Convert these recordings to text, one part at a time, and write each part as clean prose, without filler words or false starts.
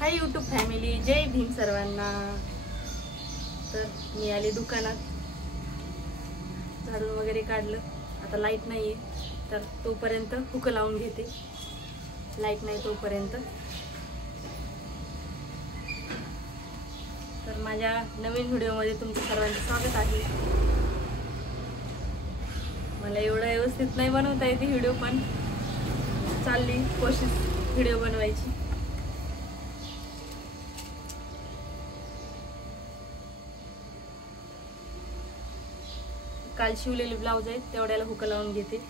Hi YouTube family, जय भीम सर्वांना। तर मी आले दुकानात, झाडून वगैरे काढलं। आता लाईट नाही आहे तर तोपर्यंत हुक लावून घेते, लाईट नाही तोपर्यंत। तर माझ्या नवीन व्हिडिओमध्ये तुमचं सर्वांचं स्वागत आहे। मला एवढं व्यवस्थित नाही बनवता येते व्हिडिओ, पण चालली कोशिश व्हिडिओ बनवायची। काल शिवलेले ब्लाउज आहेत तेवढ्याला हुक लावून घेते।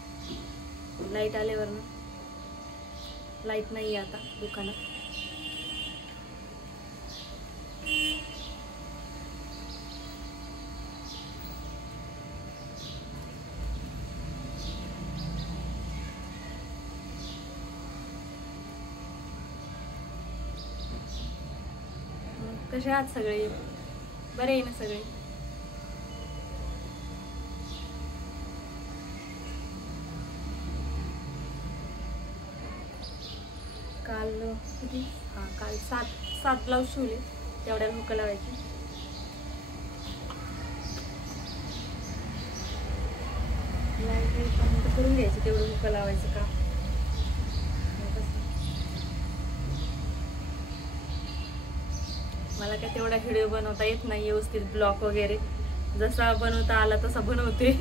लाईट आल्यावर ना, लाईट नाही आहे आता दुकानात। कसे आहात सगळे? बरे आहे ना सगळे? काल किती? काल सात ब्लाउज शिवले, तेवढ्या हुक लावायची। लाईट करून घ्यायचं, तेवढं हुक लावायचं का। मला काय तेवढा व्हिडिओ बनवता येत नाही व्यवस्थित, ब्लॉग वगैरे जसा बनवता आला तसा बनवते।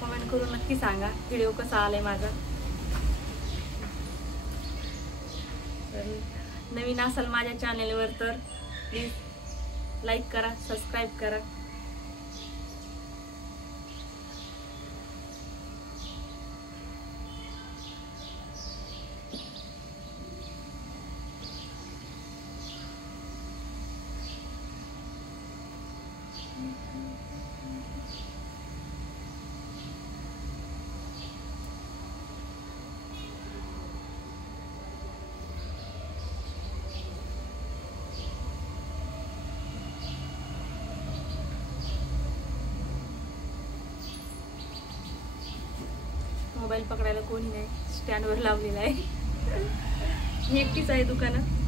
कमेंट करून नक्की सांगा व्हिडिओ कसा आलाय माझा। तर नवीन असाल माझ्या चॅनेलवर तर प्लीज लाईक करा, सबस्क्राईब करा। मोबाईल पकडायला कोणी नाही, स्टँडवर लावलेला आहे। मी एकटीच आहे दुकानात।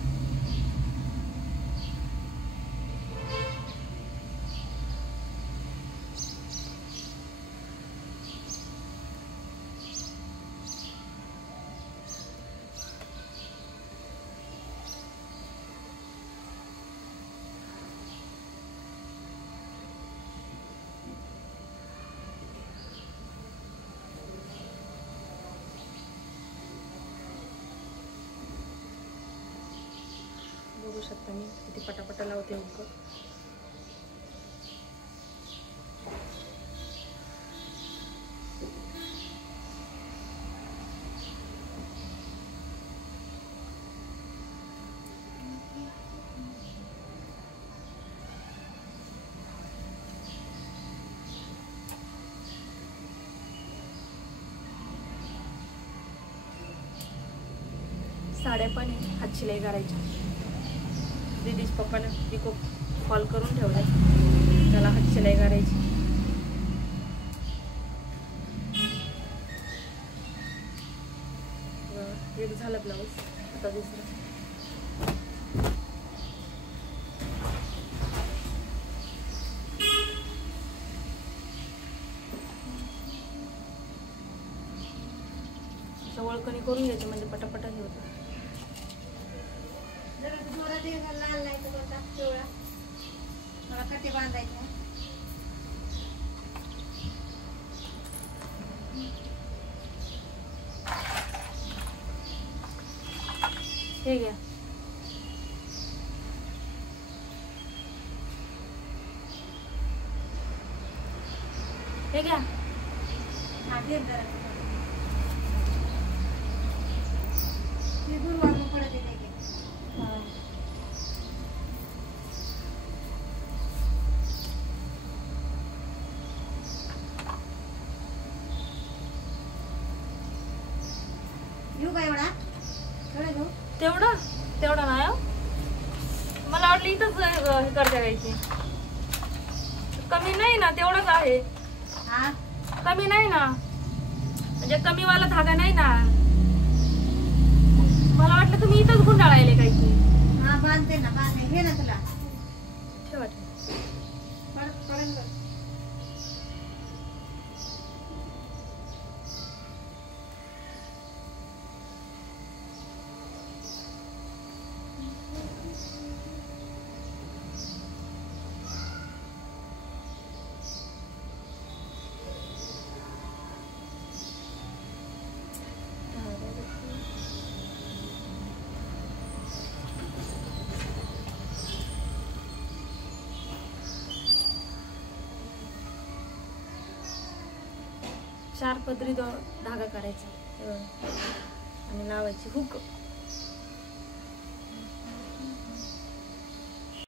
बघू शकता मी किती पटापटा लावते हुक। साड्या पण हात शिलाई करायची। दीदीच पप्पाने पिको फॉल करून ठेवलाय, त्याला हात शिलाई करायची। एक झालं ब्लाऊज, आता दुसरं। वळकणी करून घ्यायचं म्हणजे पटापटा हे होतं। मला कटी बांधायचं। हे घ्या। हे घ्या। हा घे जरा। ती दूर वाजून पडते नाही की। येऊ का एवढा? तेवढा नाही हो. मला वाटलं इथंच हे करता यायची. कमी नाही ना, तेवढंच आहे. हा कमी नाही ना, म्हणजे कमीवाला धागा नाही ना. मला वाटलं तुम्ही इथंच गुंडाळायले काही की. हा बांधते ना, बांधते. घे ना तुला. ठेवा. पडेल बघ. चार पदरी धागा करायचा आणि लावायची हुक.